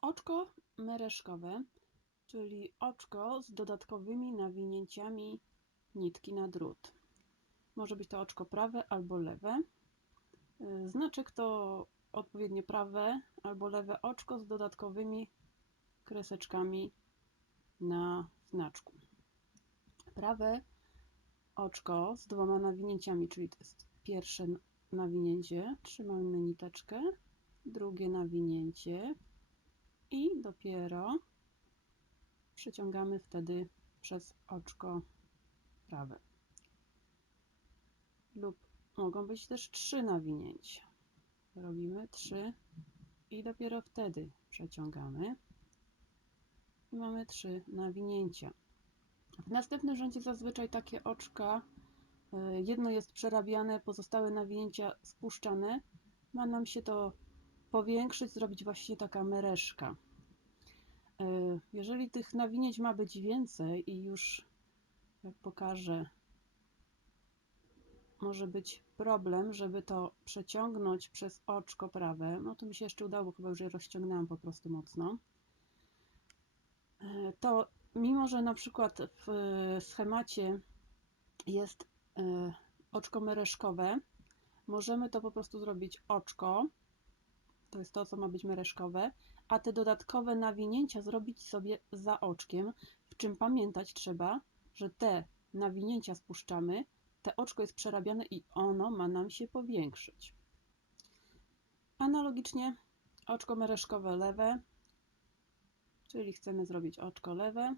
Oczko mereszkowe, czyli oczko z dodatkowymi nawinięciami nitki na drut. Może być to oczko prawe albo lewe. Y, Znaczek to odpowiednio prawe albo lewe oczko z dodatkowymi kreseczkami na znaczku. Prawe oczko z dwoma nawinięciami, czyli to jest pierwsze nawinięcie, trzymamy niteczkę, drugie nawinięcie i dopiero przeciągamy wtedy przez oczko prawe. Lub mogą być też trzy nawinięcia. Robimy trzy i dopiero wtedy przeciągamy. I mamy trzy nawinięcia. W następnym rzędzie zazwyczaj takie oczka, y, jedno jest przerabiane, pozostałe nawinięcia spuszczane. Ma nam się to powiększyć, zrobić właśnie taka mereszka. Y, Jeżeli tych nawinięć ma być więcej i już, jak pokażę, może być problem, żeby to przeciągnąć przez oczko prawe, no to mi się jeszcze udało, bo chyba już je rozciągnęłam po prostu mocno, Y, to mimo, że na przykład w schemacie jest oczko mereszkowe, możemy to po prostu zrobić oczko, to jest to, co ma być mereszkowe, a te dodatkowe nawinięcia zrobić sobie za oczkiem, w czym pamiętać trzeba, że te nawinięcia spuszczamy, te oczko jest przerabiane i ono ma nam się powiększyć. Analogicznie oczko mereszkowe lewe, czyli chcemy zrobić oczko lewe,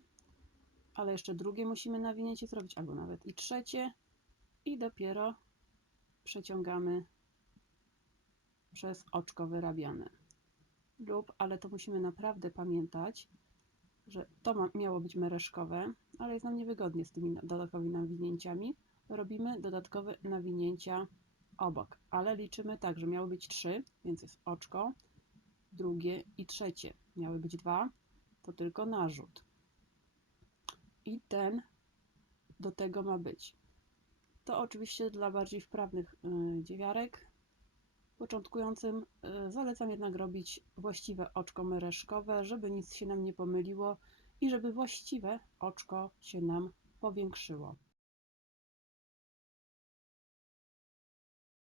ale jeszcze drugie musimy nawinięcie zrobić, albo nawet i trzecie i dopiero przeciągamy przez oczko wyrabiane. Lub, ale to musimy naprawdę pamiętać, że to ma, miało być mereszkowe, ale jest nam niewygodnie z tymi dodatkowymi nawinięciami. Robimy dodatkowe nawinięcia obok, ale liczymy tak, że miały być trzy, więc jest oczko, drugie i trzecie. Miały być dwa, to tylko narzut. I ten do tego ma być. To oczywiście dla bardziej wprawnych y, dziewiarek. Początkującym y, zalecam jednak robić właściwe oczko mereszkowe, żeby nic się nam nie pomyliło i żeby właściwe oczko się nam powiększyło.